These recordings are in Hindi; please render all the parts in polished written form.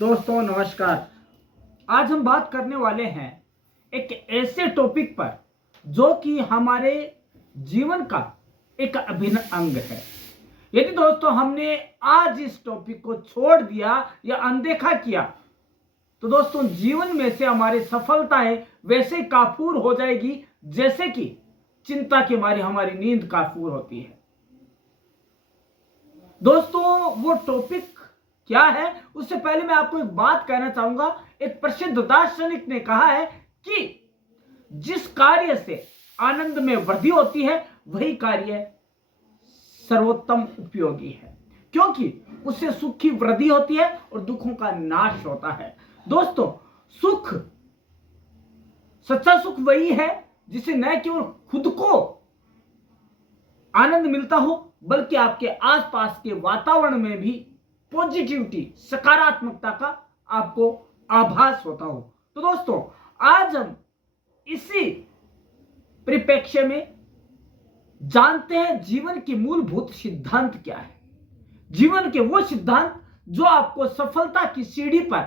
दोस्तों नमस्कार। आज हम बात करने वाले हैं एक ऐसे टॉपिक पर जो कि हमारे जीवन का एक अभिन्न अंग है। यदि दोस्तों हमने आज इस टॉपिक को छोड़ दिया या अनदेखा किया तो दोस्तों जीवन में से हमारी सफलताएं वैसे काफूर हो जाएगी जैसे कि चिंता के मारे हमारी नींद काफूर होती है। दोस्तों वो टॉपिक क्या है उससे पहले मैं आपको एक बात कहना चाहूंगा। एक प्रसिद्ध दार्शनिक ने कहा है कि जिस कार्य से आनंद में वृद्धि होती है वही कार्य सर्वोत्तम उपयोगी है, क्योंकि उससे सुख की वृद्धि होती है और दुखों का नाश होता है। दोस्तों सुख, सच्चा सुख वही है जिसे न केवल खुद को आनंद मिलता हो बल्कि आपके आसपास के वातावरण में भी पॉजिटिविटी, सकारात्मकता का आपको आभास होता हो। तो दोस्तों आज हम इसी परिप्रेक्ष्य में जानते हैं जीवन के मूलभूत सिद्धांत क्या है। जीवन के वो सिद्धांत जो आपको सफलता की सीढ़ी पर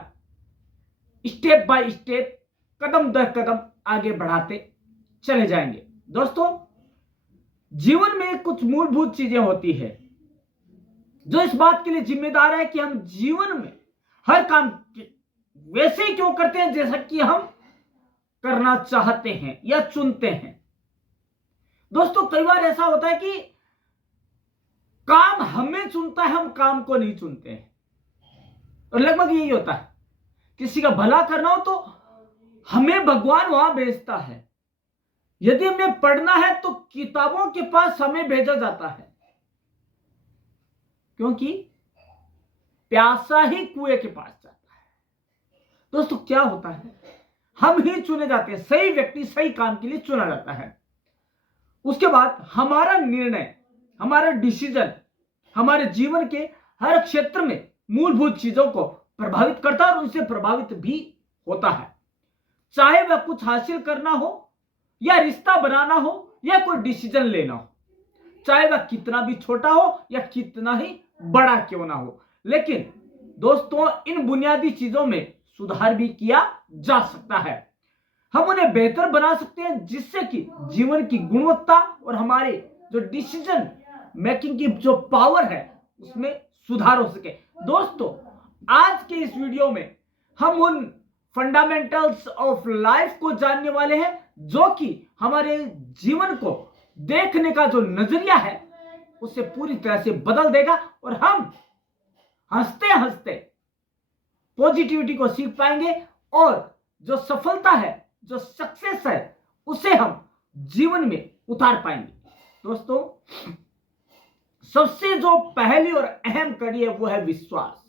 स्टेप बाय स्टेप, कदम दर कदम आगे बढ़ाते चले जाएंगे। दोस्तों जीवन में कुछ मूलभूत चीजें होती है जो इस बात के लिए जिम्मेदार है कि हम जीवन में हर काम वैसे ही क्यों करते हैं जैसा कि हम करना चाहते हैं या चुनते हैं। दोस्तों कई बार ऐसा होता है कि काम हमें चुनता है, हम काम को नहीं चुनते हैं। और लगभग यही होता है, किसी का भला करना हो तो हमें भगवान वहां भेजता है। यदि हमें पढ़ना है तो किताबों के पास हमें भेजा जाता है, क्योंकि प्यासा ही कुएं के पास जाता है। दोस्तों क्या होता है, हम ही चुने जाते हैं, सही व्यक्ति सही काम के लिए चुना जाता है। उसके बाद हमारा निर्णय, हमारा डिसीजन हमारे जीवन के हर क्षेत्र में मूलभूत चीजों को प्रभावित करता है और उनसे प्रभावित भी होता है। चाहे वह कुछ हासिल करना हो या रिश्ता बनाना हो या कोई डिसीजन लेना हो, चाहे वह कितना भी छोटा हो या कितना ही बड़ा क्यों ना हो। लेकिन दोस्तों इन बुनियादी चीजों में सुधार भी किया जा सकता है। हम उन्हें बेहतर बना सकते हैं जिससे कि जीवन की गुणवत्ता और हमारे जो डिसीजन मेकिंग की जो पावर है उसमें सुधार हो सके। दोस्तों आज के इस वीडियो में हम उन फंडामेंटल्स ऑफ लाइफ को जानने वाले हैं जो कि हमारे जीवन को देखने का जो नजरिया है उसे पूरी तरह से बदल देगा और हम हंसते हंसते पॉजिटिविटी को सीख पाएंगे और जो सफलता है, जो सक्सेस है, उसे हम जीवन में उतार पाएंगे। दोस्तों सबसे जो पहली और अहम कड़ी है वो है विश्वास।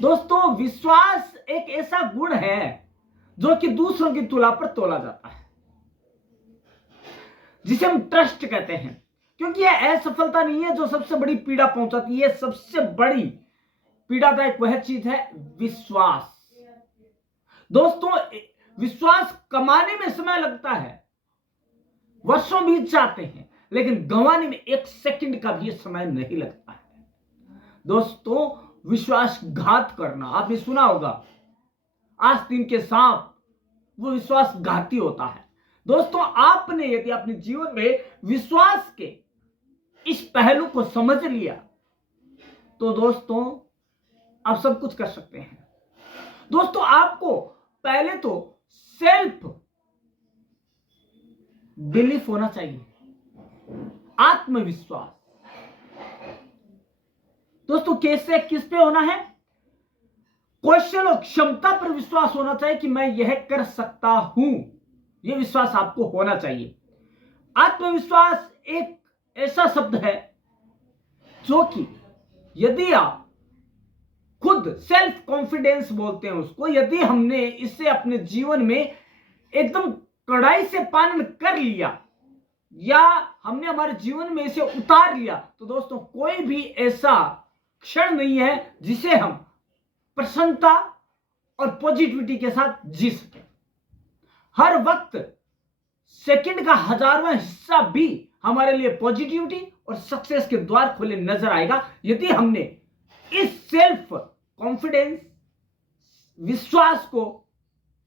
दोस्तों विश्वास एक ऐसा गुण है जो कि दूसरों की तुलना पर तोला जाता है, जिसे हम ट्रस्ट कहते हैं, क्योंकि यह असफलता नहीं है जो सबसे बड़ी पीड़ा पहुंचाती है। सबसे बड़ी पीड़ादायक वह चीज है विश्वास। दोस्तों विश्वास कमाने में समय लगता है, वर्षों बीत जाते हैं, लेकिन गंवाने में एक सेकंड का भी समय नहीं लगता है। दोस्तों विश्वासघात करना आपने सुना होगा, आस्तीन के सांप, वो विश्वासघाती होता है। दोस्तों आपने यदि अपने जीवन में विश्वास के इस पहलू को समझ लिया तो दोस्तों आप सब कुछ कर सकते हैं। दोस्तों आपको पहले तो सेल्फ बिलीफ होना चाहिए, आत्मविश्वास। दोस्तों कैसे, किस पे होना है? कौशल और क्षमता पर विश्वास होना चाहिए कि मैं यह कर सकता हूं, यह विश्वास आपको होना चाहिए। आत्मविश्वास एक ऐसा शब्द है जो कि यदि आप खुद सेल्फ कॉन्फिडेंस बोलते हैं उसको, यदि हमने इसे अपने जीवन में एकदम कड़ाई से पालन कर लिया या हमने हमारे जीवन में इसे उतार लिया तो दोस्तों कोई भी ऐसा क्षण नहीं है जिसे हम प्रसन्नता और पॉजिटिविटी के साथ जी सके। हर वक्त सेकंड का 1000वां हिस्सा भी हमारे लिए पॉजिटिविटी और सक्सेस के द्वार खोले नजर आएगा यदि हमने इस सेल्फ कॉन्फिडेंस, विश्वास को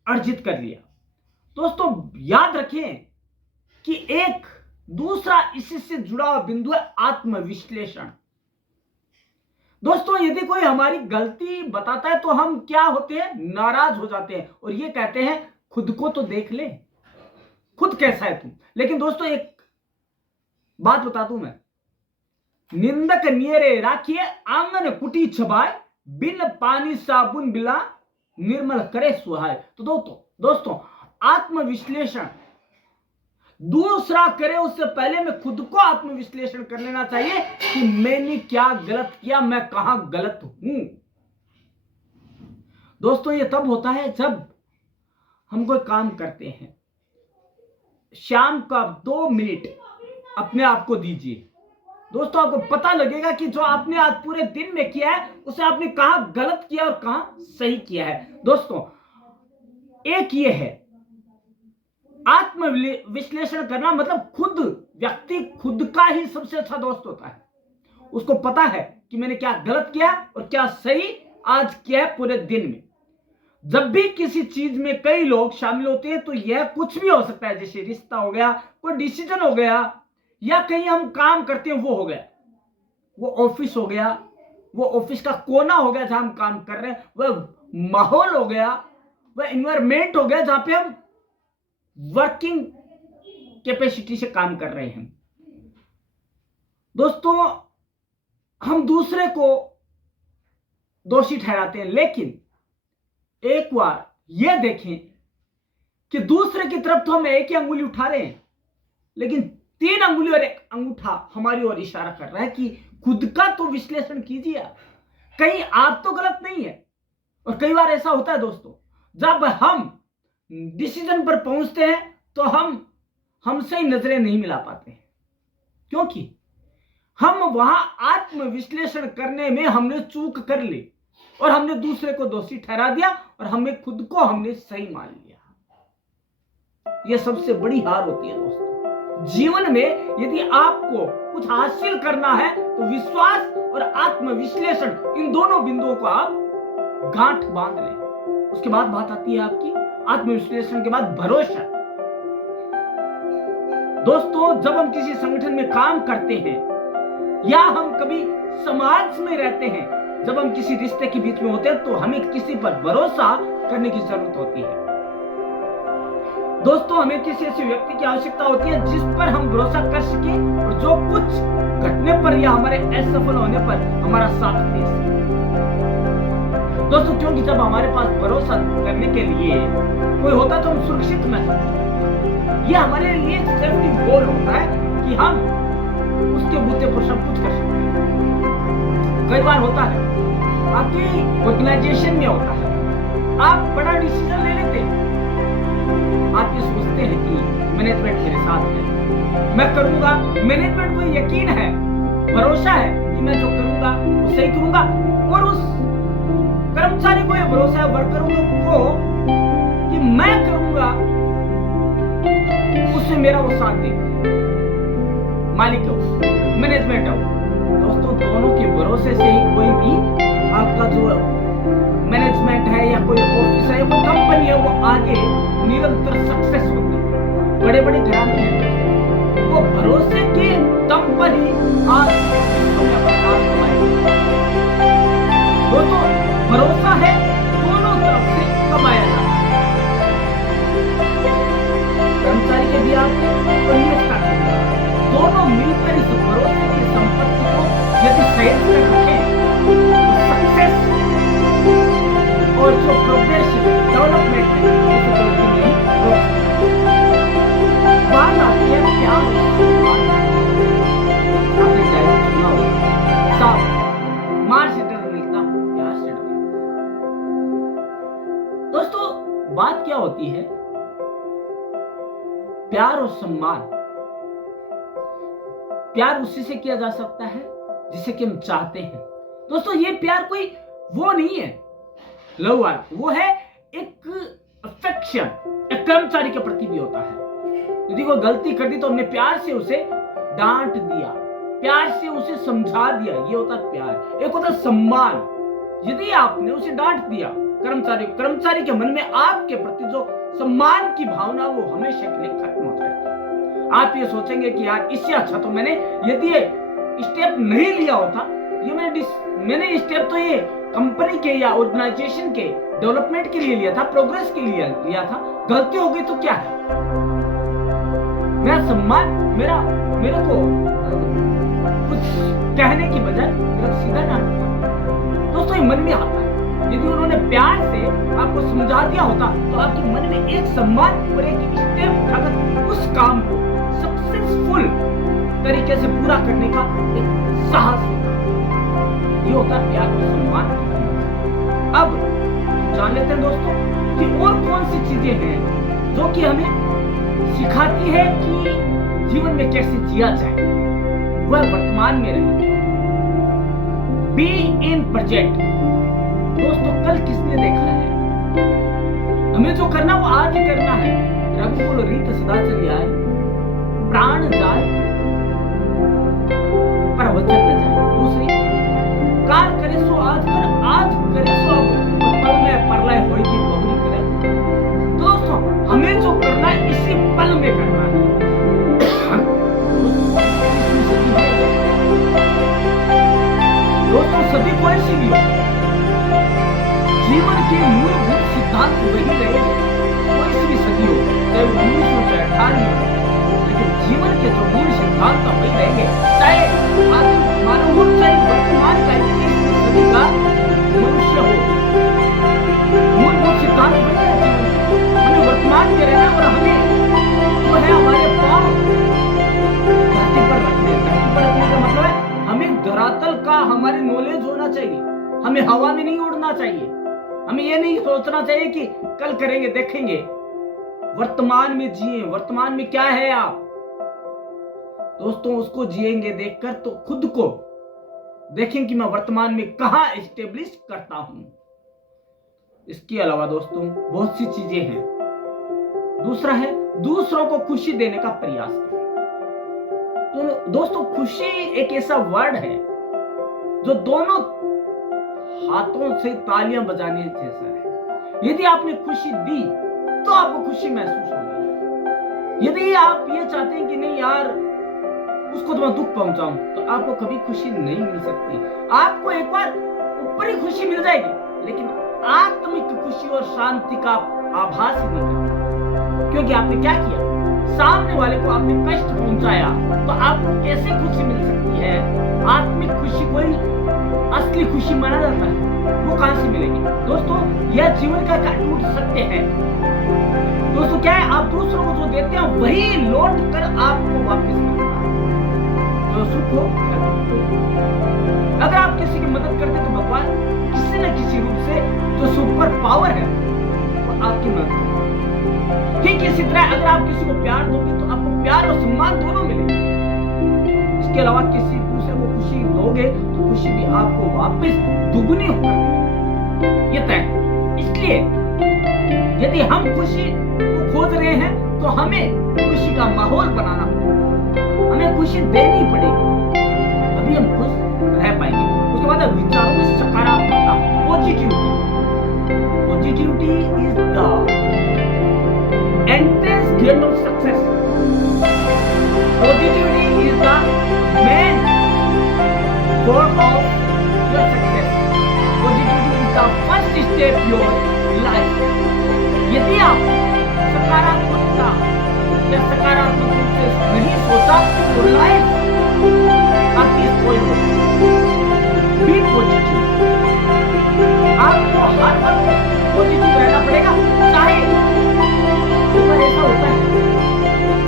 अर्जित कर लिया। दोस्तों याद रखें कि एक दूसरा इससे जुड़ा हुआ बिंदु है आत्मविश्लेषण। दोस्तों यदि कोई हमारी गलती बताता है तो हम क्या होते हैं, नाराज हो जाते हैं और ये कहते हैं खुद को तो देख ले, खुद कैसा है तू। लेकिन दोस्तों एक बात बता दूं मैं, निंदक नियरे राखिए आंगन कुटी छबाए, बिन पानी साबुन बिला निर्मल करे सुहाए। तो दोस्तों आत्मविश्लेषण दूसरा करे उससे पहले मैं खुद को आत्मविश्लेषण कर लेना चाहिए कि मैंने क्या गलत किया, मैं कहां गलत हूं। दोस्तों ये तब होता है जब हम कोई काम करते हैं, शाम का 2 मिनट अपने आप को दीजिए। दोस्तों आपको पता लगेगा कि जो आपने आज पूरे दिन में किया है उसे आपने कहां गलत किया और कहां सही किया है। दोस्तों एक ये है आत्मविश्लेषण करना, मतलब खुद व्यक्ति खुद का ही सबसे अच्छा दोस्त होता है। उसको पता है कि मैंने क्या गलत किया और क्या सही आज किया है पूरे दिन में। जब भी किसी चीज में कई लोग शामिल होते हैं तो यह कुछ भी हो सकता है, जैसे रिश्ता हो गया, कोई डिसीजन हो गया, या कहीं हम काम करते हैं वो हो गया, वो ऑफिस हो गया, वो ऑफिस का कोना हो गया जहां हम काम कर रहे हैं, वह माहौल हो गया, वह एनवायरमेंट हो गया जहां पे हम वर्किंग कैपेसिटी से काम कर रहे हैं। दोस्तों हम दूसरे को दोषी ठहराते हैं, लेकिन एक बार यह देखें कि दूसरे की तरफ तो हम एक ही अंगुली उठा रहे हैं, लेकिन 3 अंगुली और 1 अंगूठा हमारी ओर इशारा कर रहा है कि खुद का तो विश्लेषण कीजिए आप, कहीं आप तो गलत नहीं है। और कई बार ऐसा होता है दोस्तों, जब हम डिसीजन पर पहुंचते हैं तो हम हमसे ही नजरें नहीं मिला पाते हैं, क्योंकि हम वहां आत्मविश्लेषण करने में हमने चूक कर ली और हमने दूसरे को दोषी ठहरा दिया और हमें खुद को हमने सही मान लिया। यह सबसे बड़ी हार होती है दोस्तों। जीवन में यदि आपको कुछ हासिल करना है तो विश्वास और आत्मविश्लेषण, इन दोनों बिंदुओं को आप गांठ बांध लें। उसके बाद बात आती है आपकी आत्मविश्लेषण के बाद भरोसा। दोस्तों जब हम किसी संगठन में काम करते हैं या हम कभी समाज में रहते हैं, जब हम किसी रिश्ते के बीच में होते हैं तो हमें किसी पर भरोसा करने की जरूरत होती है। दोस्तों हमें किसी ऐसे व्यक्ति की आवश्यकता होती है जिस पर हम भरोसा कर सके और जो कुछ घटने पर या हमारे असफल होने पर हमारा साथ दे सके। दोस्तों क्योंकि जब हमारे पास भरोसा करने के लिए कोई होता तो हम सुरक्षित महसूस करते। यह हमारे लिए सेफ्टी गोल होता है कि हम उसके बूते पर सब कुछ कर सकते हैं। कई बार होता है आपकी ऑर्गेनाइजेशन में होता है, आप बड़ा डिसीजन ले लेते हैं, आप ये सोचते हैं कि मैनेजमेंट मेरे साथ है, मैं करूंगा, मैनेजमेंट को यकीन है, भरोसा है कि मैं जो करूंगा वो सही करूंगा, और उस कर्मचारी को ये भरोसा है, वर्करों को, कि मैं करूंगा उससे मेरा वो साथ देगा। मालिक हो, मैनेजमेंट हो, दोस्तों दोनों के भरोसे से ही कोई भी आपका जो मैनेजमेंट है या कोई ऑफिस है या कोई कंपनी है वो आगे निरंतर सक्सेस होती है। बड़े बड़े घराने हैं वो भरोसे के दम पर ही आज दोस्तों भरोसा है दोनों तरफ से कमाया जाता है, कर्मचारी के भी आपके और नियोक्ता के भी, दोनों मिलकर इस भरोसे की संपत्ति को यदि सहेज कर रखें तो सक्सेस और जो प्रोग्रेसिव डेवलपमेंट है उसे कभी नहीं रोक सकते। बात आती है क्या आपने डायलॉग सुना होगा, साहब मार से डर मिलता प्यार से डर मिलता। दोस्तों बात क्या होती है, प्यार और सम्मान, प्यार उसी से किया जा सकता है जिसे कि हम चाहते हैं। दोस्तों ये प्यार कोई वो नहीं है लव वाला, वो है एक अफेक्शन, एक कर्मचारी के प्रति भी होता है। यदि वो गलती कर दी तो हमने प्यार से उसे डांट दिया, प्यार से उसे समझा दिया, ये होता है प्यार। एक होता है सम्मान। यदि आपने उसे डांट दिया, कर्मचारी के मन में आपके प्रति जो सम्मान की भावना वो हमेशा के लिए खत्म हो जाएगी। आप ये सोचेंगे कि यार इससे अच्छा तो मैंने यदि ये स्टेप नहीं लिया होता, ये मैंने स्टेप तो ये कंपनी के या ऑर्गेनाइजेशन के डेवलपमेंट के लिए लिया था, प्रोग्रेस के लिए लिया था, गलती हो गई तो क्या है, मेरा सम्मान मेरे को कुछ कहने की बजाय सीधा डांट। दोस्तों ये मन में आता है। यदि उन्होंने प्यार से आपको समझा दिया होता तो आपके मन में एक सम्मान और एक स्टेप उठाकर उस काम को सक्सेसफुल तरीके से पूरा करने का एक साहस होता। ये होता है प्यार और सम्मान। अब जान लेते हैं दोस्तों कि और कौन सी चीजें हैं जो कि हमें सिखाती है कि जीवन में कैसे जिया जाए। वह वर्तमान में रहे, बी इन प्रेजेंट। दोस्तों कल किसने देखा है, हमें जो करना वो आज ही करना है। रघुकुल रीत सदा चली आए, प्राण जाए पर वचन न जाए। दूसरी, काल करे सो आज कर, आज करे सो अब, पल में परलय होएगी बहुरी करे। दोस्तों हमें जो करना है इसी पल में करना है। दोस्तों सभी को ऐसी भी हो, जीवन के मूलभूत सिद्धांत वही रहे, कोई सी भी सदी हो, चाहे 19 हो चाहे 18 हो, लेकिन जीवन के जो मूल सिद्धांत वही रहेंगे। चाहे आदि मानव हो चाहे वर्तमान का 21वीं सदी का मनुष्य हो, मूलभूत सिद्धांत वही है जीवन। हमें वर्तमान में रहना और हमें जो है हमारे पांव धरती पर रखने। धरती पर रखने का मतलब है हमें धरातल का हमारी नॉलेज होना चाहिए, हमें हवा में नहीं उड़ना चाहिए। हमें ये नहीं सोचना चाहिए कि कल करेंगे देखेंगे। वर्तमान में जिए। वर्तमान में क्या है आप दोस्तों, उसको जिएंगे देखकर तो खुद को देखें कि मैं वर्तमान में कहां एस्टेब्लिश करता हूं। इसके अलावा दोस्तों बहुत सी चीजें हैं। दूसरा है दूसरों को खुशी देने का प्रयास करें। तो दोस्तों खुशी एक ऐसा वर्ड है जो दोनों हाथों से तालियां बजाने जैसा है। यदि आपने खुशी दी तो आपको खुशी महसूस होगी। यदि आप ये चाहते हैं कि नहीं यार उसको तो मैं दुख पहुंचाऊं, तो आपको कभी खुशी नहीं मिल सकती। आपको एक बार ऊपरी खुशी मिल जाएगी, लेकिन आत्मिक खुशी और शांति का आभास ही नहीं करता। क्योंकि आपने क्या किया, सामने वाले को आपने कष्ट पहुंचाया, तो आपको कैसे खुशी मिल सकती है। आत्मिक खुशी कोई असली खुशी माना जाता है, वो कहां से मिलेगी दोस्तों। यह जीवन का अटूट सत्य है दोस्तों। क्या है, आप दूसरों को जो देते हैं वही लौट कर आपको वापस मिलता है। जो सुख हो, अगर आप किसी की मदद करते तो भगवान किसी न किसी रूप से जो सुपर पावर है वो आपकी मदद करेगा। ठीक इसी तरह अगर आप किसी को प्यार दोगे तो आपको प्यार और सम्मान दोनों मिलेंगे। इसके अलावा किसी दूसरे को खुशी दोगे तो खुशी भी आपको वापस दुगनी होगा, ये तय। इसलिए यदि हम खुशी को खोज रहे हैं तो हमें खुशी का माहौल बनाना पड़ेगा, हमें खुशी देनी पड़ेगी, तभी हम खुश रह पाएंगे। उसके बाद विचारों में सकारात्मकता, positivity. Positivity is the entrance gate of success. Positivity is the main goal of your success. Positivity is the first step your life. यदि आप सकारात्मकता या सकारात्मक रूप से नहीं सोचा तो लाइफ आपकी स्पॉइल होगी। Be positive. आपको हर वक्त पॉजिटिव रहना पड़ेगा। चाहे ऐसा होता है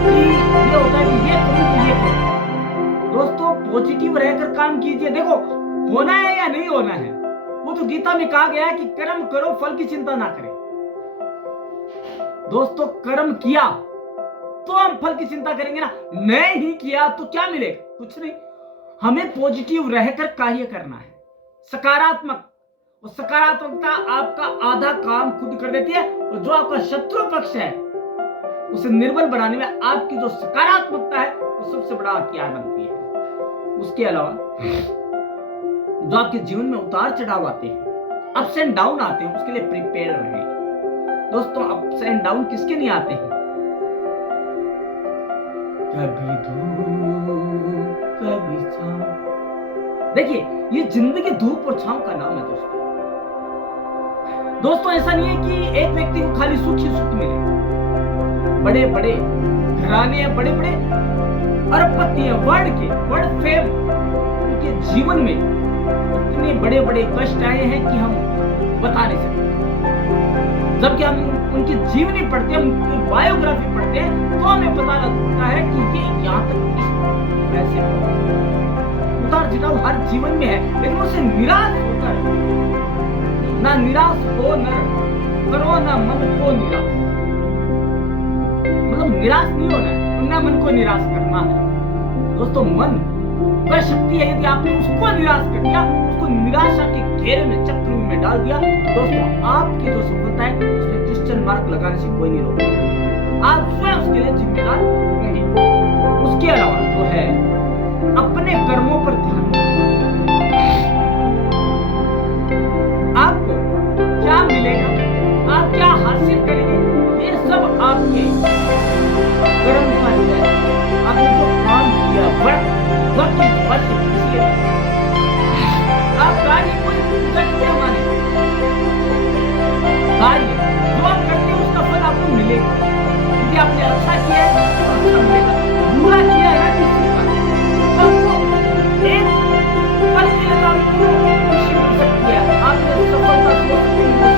कि ये होता है कि ये करूं तो ये करूं। दोस्तों पॉजिटिव रहकर काम कीजिए। देखो होना है या नहीं होना है, वो तो गीता में कहा गया है कि कर्म करो फल की चिंता ना करें। दोस्तों कर्म किया तो हम फल की चिंता करेंगे ना, नहीं किया तो क्या मिलेगा, कुछ नहीं। हमें पॉजिटिव रहकर कार्य करना है, सकारात्मक। और सकारात्मकता आपका आधा काम खुद कर देती है, और जो आपका शत्रु पक्ष है उसे निर्बल बनाने में आपकी जो सकारात्मकता है वो सबसे बड़ा हथियार बनती है। उसके अलावा जो आपके जीवन में उतार चढ़ाव आते हैं अप्स एंड डाउन आते हैं, उसके लिए प्रिपेयर रहें। दोस्तों अप्स एंड डाउन किसके नहीं आते हैं? कभी धूप कभी छांव। देखिए ये जिंदगी धूप और छांव का नाम है दोस्तों। दोस्तों ऐसा नहीं है कि एक व्यक्ति को खाली सुख ही सुख मिले। बड़े बड़े घराने हैं, बड़े बड़े अरबपति हैं, वर्ल्ड फेम, उनके जीवन में इतने बड़े बड़े कष्ट आए हैं कि हम बता नहीं सकते। जबकि हम उनकी जीवनी पढ़ते हैं, उनकी बायोग्राफी पढ़ते हैं, तो हमें पता लगता है कि ये यहाँ तक इस वैसे उतार चढ़ाव हर जीवन में है। लेकिन उससे निराश होकर ना निराश हो न करो, ना मन को निराश, मतलब निराश नहीं होना है, ना मन को निराश करना है। दोस्तों मन वह शक्ति है, यदि आपने उसको निराश कर दिया, उसको निराशा के घेरे में, चक्रव्यूह में डाल दिया, तो दोस्तों आपकी जो सफलता है उसमें क्वेश्चन मार्क लगाने से कोई नहीं रोकेगा। आप स्वयं उसके लिए जिम्मेदार होंगे। उसके अलावा जो है अपने कर्मों पर ध्यान दें। आपको क्या मिलेगा, आप क्या हासिल करेंगे, ये सब आपके कर्म पर है। आपने जो काम किया वक्त इसलिए आप कार्य कोई क्या माने, कार्य जो आप करते हैं उसका फल आपको मिलेगा। यदि आपने अच्छा किया है तो अच्छा मिलेगा, बुरा किया है किसी का तो आपको एक पल के लिए आपको खुशी मिल सकती है, आपने सफलता हो सकती है।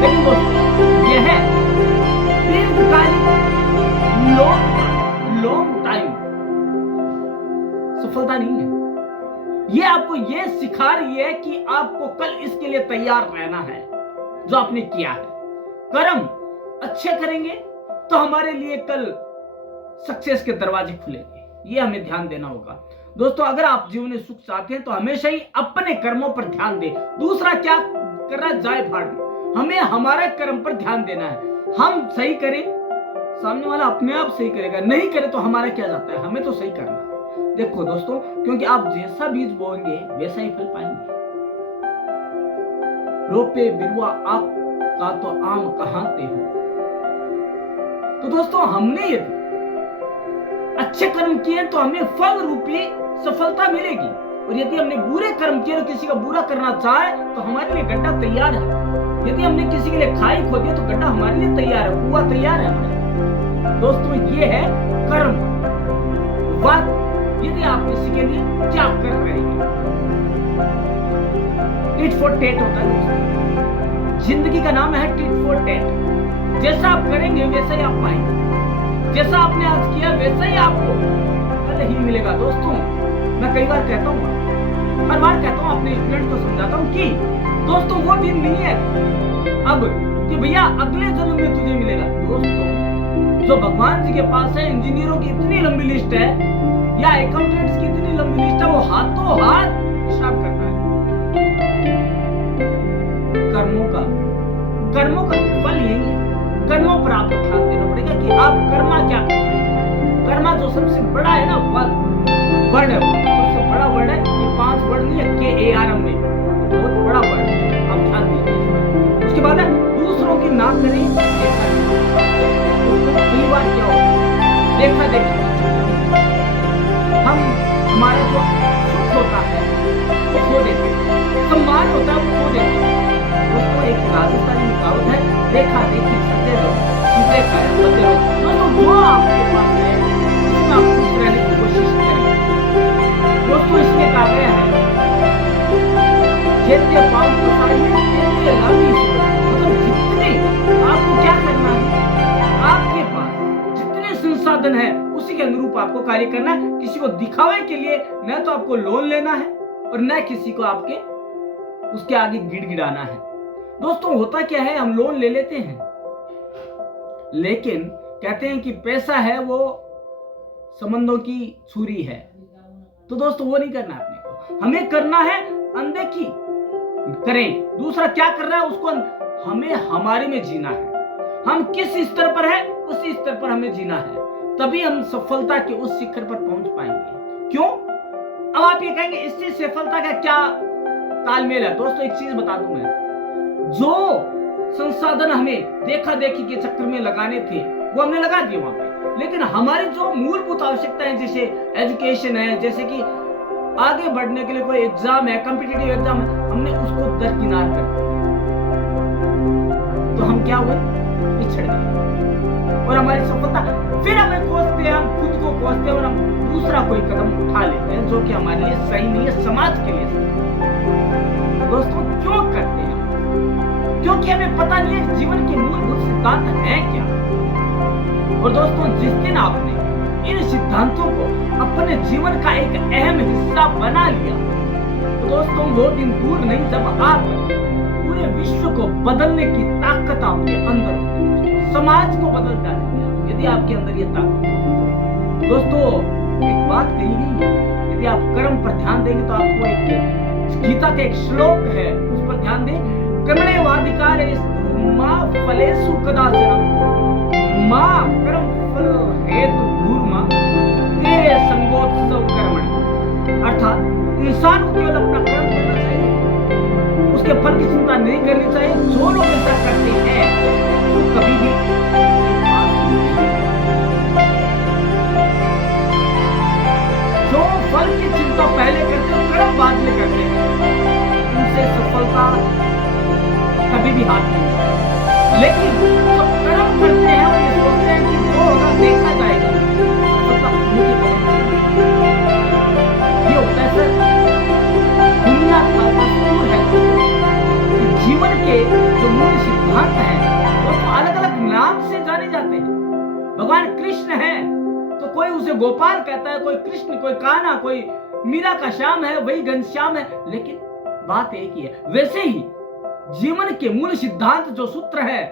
लेकिन दोस्तों यह है दीर्घकालिक लॉन्ग टाइम सफलता नहीं है। ये आपको ये सिखा रही है कि आपको कल इसके लिए तैयार रहना है जो आपने किया है। कर्म अच्छे करेंगे तो हमारे लिए कल सक्सेस के दरवाजे खुलेंगे, ये हमें ध्यान देना होगा। दोस्तों अगर आप जीवन में सुख चाहते हैं तो हमेशा ही अपने कर्मों पर ध्यान दें। दूसरा क्या कर रहा है जाए भाड़ में, हमें हमारे कर्म पर ध्यान देना है। हम सही करें, सामने वाला अपने आप सही करेगा, नहीं करे तो हमारा क्या जाता है, हमें तो सही करना है। देखो दोस्तों, क्योंकि आप जैसा बीज बोएंगे वैसा ही फल पाएंगे। रोपे बिरुआ आप का तो आम कहाते हो। तो दोस्तों हमने यदि अच्छे कर्म किए तो हमें फल रूपी सफलता मिलेगी, और यदि हमने बुरे कर्म किए तो किसी का बुरा करना चाहे तो हमारे लिए गड्ढा तैयार है। यदि हमने किसी के लिए खाई खो दिया तो गड्ढा हमारे लिए तैयार है, कुआं तैयार है हमारे। दोस्तों ये है कर्म। बात यदि आप किसी के लिए क्या कर रहे हैं, टिट फॉर टेट होता है। जिंदगी का नाम है टिट फॉर टेट। जैसा आप करेंगे वैसा ही आप पाएंगे, जैसा आपने आज किया वैसा ही आपको कल ही मिलेगा। दोस्तों मैं कई बार कहता हूँ, हर बार कहता हूँ, अपने स्टूडेंट को समझाता हूँ कि दोस्तों वो दिन नहीं है अब कि भैया अगले जन्म में तुझे मिलेगा। दोस्तों जो भगवान जी के पास है, इंजीनियरों की इतनी लंबी लिस्ट है या अकाउंटेंट्स की इतनी लंबी लिस्ट है, वो हाथों हाथ हिसाब करता है। कर्मों का फल यही है। कर्मों पर आपको ध्यान देना पड़ेगा कि आप कर्मा क्या कर रहे हैं। कर्मा जो सबसे बड़ा है ना वर्ड है, सबसे बड़ा वर्ड है, ये 5 वर्ड नहीं है KARM में, बहुत बड़ा वर्ड है, आप ध्यान दीजिए। उसके बाद है दूसरों की ना करें देखा। कई बार क्या होता है देखा देखी, हम हमारा जो सुख होता है वो खो देते हैं, सम्मान होता है वो खो देते हैं। उसको एक राजस्थानी में कहावत है, देखा देखी सत्य लो सीधे खाए बते लो। दोस्तों जो आपके पास है उसमें आप खुश रहने की कोशिश करें। दोस्तों इसमें कहा गया है जितने पाप उठाइए जितने लाभी, मतलब जितने आपको क्या करना है, आपके पास जितने संसाधन है उसी के अनुरूप आपको कार्य करना है। किसी को दिखावे के लिए न तो आपको लोन लेना है और न किसी को आपके उसके आगे गिड़गिड़ाना है। दोस्तों होता क्या है, हम लोन ले लेते हैं लेकिन कहते हैं कि पैसा है वो संबंधों की छुरी है। तो दोस्तों वो नहीं करना अपने को, हमें करना है अनदेखी करें। दूसरा क्या कर रहा है उसको हमें हमारे में जीना है। हम किस स्तर पर है उसी स्तर पर हमें जीना है, तभी हम सफलता के उस शिखर पर पहुंच पाएंगे। क्यों? अब आप ये कहेंगे इससे सफलता का क्या तालमेल है? दोस्तों एक चीज बता दूं मैं, जो संसाधन हमें देखा देखी के चक्कर में लगाने थे वो हमने लगा दिए वहां पे, लेकिन हमारी जो मूलभूत आवश्यकताएं जैसे एजुकेशन है, जैसे कि आगे बढ़ने के लिए कोई एग्जाम है, कॉम्पिटिटिव एग्जाम है, हमने उसको दरकिनार कर दिया। तो हम क्या हुए, पिछड़ गए और हमारी सफलता फिर हमें कोसते हैं, हम खुद को कोसते हैं और हम दूसरा कोई कदम उठा लेते हैं जो कि हमारे लिए सही नहीं है, समाज के लिए सही है। दोस्तों क्यों करते हैं? क्योंकि हमें पता नहीं है जीवन के मूलभूत सिद्धांत हैं क्या। और दोस्तों जिस दिन आपने इन सिद्धांतों को अपने जीवन का एक अहम हिस्सा बना लिया तो दोस्तों वो दिन दूर नहीं जब आप पूरे विश्व को बदलने की ताकत आपके अंदर होगी, समाज को बदल डालेंगे यदि आपके अंदर ये ताकत हो। दोस्तों एक बात कही गई है, यदि आप कर्म पर ध्यान देंगे तो आपको एक गीता का एक श्लोक है उस पर ध्यान दें, कर्मण्येवाधिकारेषु मा फलेषु कदाचन मा कर्म फल हेतु भूर्मा ते संगोत्सव कर्मणि। अर्थात इंसान को केवल अपना कर्म करना चाहिए, उसके फल की चिंता नहीं करनी चाहिए। जो लोग ऐसा करते हैं वो कभी भी जो फल की चिंता पहले करते हैं कर्म बाद में करते हैं उनसे सफलता कभी भी हाथ नहीं है। लेकिन जो कर्म करते हैं वो ये सोचते हैं कि जो होगा देखा जाएगा, सफलता उन्हीं के कर्म से ये होता है। सर दुनिया का दस्तूर है कि जीवन के जो मूल सिद्धांत हैं वो तो अलग अलग नाम से जाने जाते हैं। भगवान कृष्ण है तो कोई उसे गोपाल कहता है, कोई कृष्ण, कोई कान्हा, कोई मीरा का श्याम है, वही घनश्याम है, लेकिन बात एक ही है। वैसे ही जीवन के मूल सिद्धांत जो सूत्र है,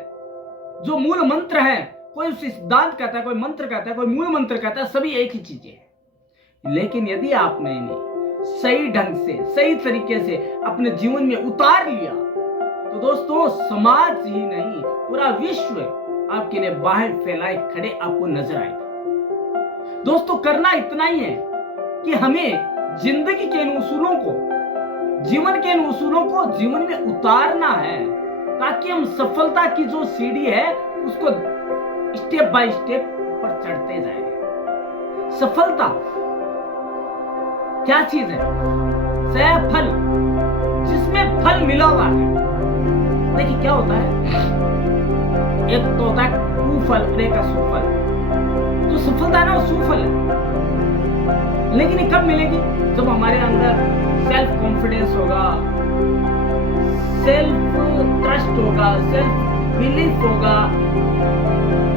जो मूल मंत्र है, कोई उसे सिद्धांत कहता है, कोई मंत्र कहता है, कोई मूल मंत्र कहता है, सभी एक ही चीजें हैं। लेकिन यदि आपने इन्हें सही ढंग से, सही तरीके से अपने जीवन में उतार लिया तो दोस्तों समाज ही नहीं पूरा विश्व आपके लिए बाहर फैलाए खड़े आपको नजर आएगा। दोस्तों करना इतना ही है कि हमें जिंदगी के इन उसूलों को, जीवन के इन उसूलों को जीवन में उतारना है ताकि हम सफलता की जो सीढ़ी है उसको स्टेप बाय स्टेप ऊपर चढ़ते जाएं। सफलता क्या चीज है? फल, जिसमें फल मिला हुआ है। देखिए क्या होता है, एक तो होता है कुफल, एक सुफल। जो सफलता है ना वो सुफल है, लेकिन ये कब मिलेगी? जब हमारे अंदर सेल्फ कॉन्फिडेंस होगा, सेल्फ ट्रस्ट होगा, सेल्फ बिलीफ होगा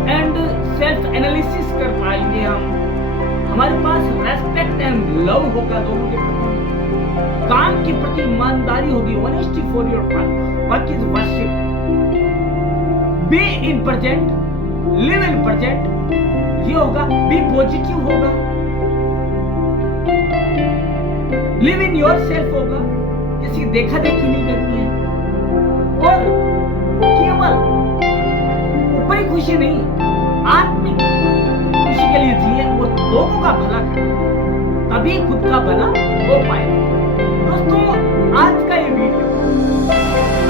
एंड सेल्फ एनालिसिस कर पाएंगे हम। हमारे पास रेस्पेक्ट एंड लव होगा दोनों के प्रति, काम के प्रति ईमानदारी होगी, honesty for your work is worship, be in present, live in present, ये होगा, बी पॉजिटिव होगा, लिव इन योर सेल्फ होगा, किसी देखा देखी नहीं करनी है और केवल ऊपरी खुशी नहीं, आत्मिक खुशी के लिए जिए और लोगों का भला करें, तभी खुद का भला हो पाएगा। दोस्तों आज का ये वीडियो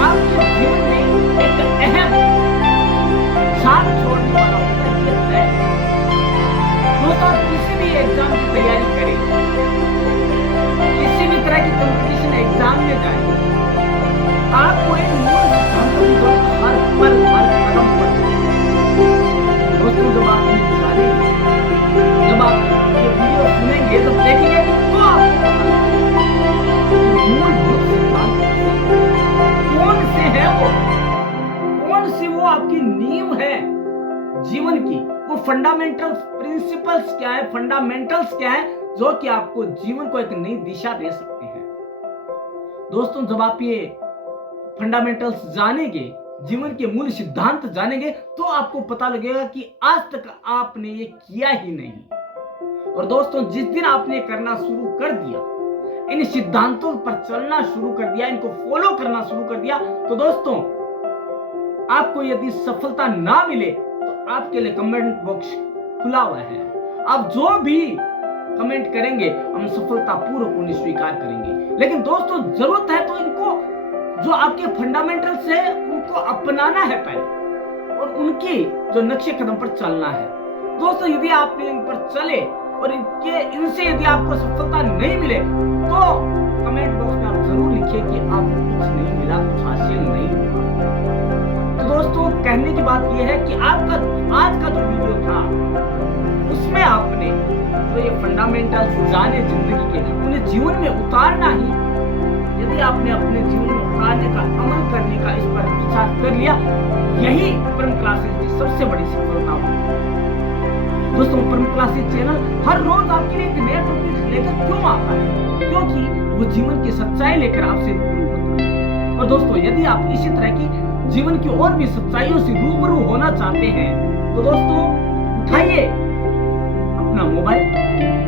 आपके जीवन में एक अहम छाप छोड़ने वाला होता है, ये तय है। दोस्तों किसी भी एग्जाम की तैयारी करें, किसी भी तरह की कंपटीशन एग्जाम में जाए, आपको एक मूल सिद्धांतों की हर पल हर कदम पर दोस्तों जब आप इन्हें जानेंगे, जब आप ये वीडियो सुनेंगे, जब देखेंगे तो आपको पता मूलभूत सिद्धांत कौन से है, कौन सी वो आपकी नींव है जीवन की, वो फंडामेंटल्स प्रिंसिपल्स क्या है, फंडामेंटल्स क्या है जो कि आपको जीवन को एक नई दिशा दे सकते हैं। दोस्तों जब आप ये फंडामेंटल्स जानेंगे, जीवन के मूल सिद्धांत जानेंगे तो आपको पता लगेगा कि आज तक आपने ये किया ही नहीं। और दोस्तों जिस दिन आपने करना शुरू कर दिया, इन सिद्धांतों पर चलना शुरू कर दिया, इनको फॉलो करना शुरू कर दिया, तो दोस्तों आपको यदि सफलता ना मिले तो आपके लिए कमेंट बॉक्स खुला हुआ है। आप जो भी कमेंट करेंगे हम सफलता पूर्वक उन्हें स्वीकार करेंगे। लेकिन दोस्तों जरूरत है तो इनको जो आपके फंडामेंटल्स है उनको अपनाना है पहले, और उनकी जो नक्शे कदम पर चलना है। दोस्तों यदि आप इन पर चले और इनसे यदि आपको सफलता नहीं मिले तो कमेंट बॉक्स में आप जरूर लिखिए कि आपको कुछ नहीं मिला, कुछ हासिल नहीं हुआ। तो दोस्तों कहने की बात यह है कि आपका आज का जो वीडियो था उसमें आपने जो ये फंडामेंटल्स जाने जिंदगी के, उन्हें जीवन में उतारना ही, यदि आपने अपने जीवन में उतारने का, अमल करने का इस पर विचार कर लिया, यही परम क्लासेस की सबसे बड़ी सफलता होगी। दोस्तों परम क्लासेस चैनल हर रोज आपके लिए एक नया टॉपिक लेकर क्यों आता है? क्योंकि वो जीवन की सच्चाई लेकर आपसे रूबरू होता है। और दोस्तों यदि आप इसी तरह की जीवन की और भी सच्चाइयों से रूबरू होना चाहते हैं तो दोस्तों उठाइए अपना मोबाइल,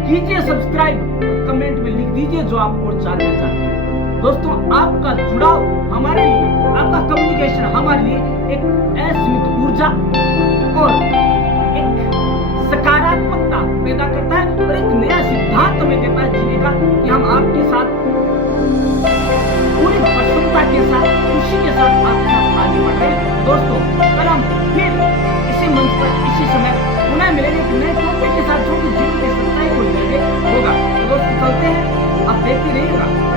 कीजिए सब्सक्राइब, कमेंट में लिख दीजिए जो आप और जानना चाहते हैं। दोस्तों आपका जुड़ाव हमारे लिए, आपका कम्युनिकेशन हमारे लिए एक असीमित ऊर्जा और एक सकारात्मकता पैदा करता है और एक नया सिद्धांत हमें देता है जीने का कि हम आपके साथ पूरी प्रसन्नता के साथ, खुशी के साथ आपके साथ आगे बढ़ रहे हैं। दोस्तों कल हम फिर इसी मंच पर इसी समय पुनः मिलेंगे एक नए टॉपिक के साथ जो कि जीवन की सच्चाई को लेकर होगा। तो दोस्तों चलते हैं, आप देखते रहिएगा।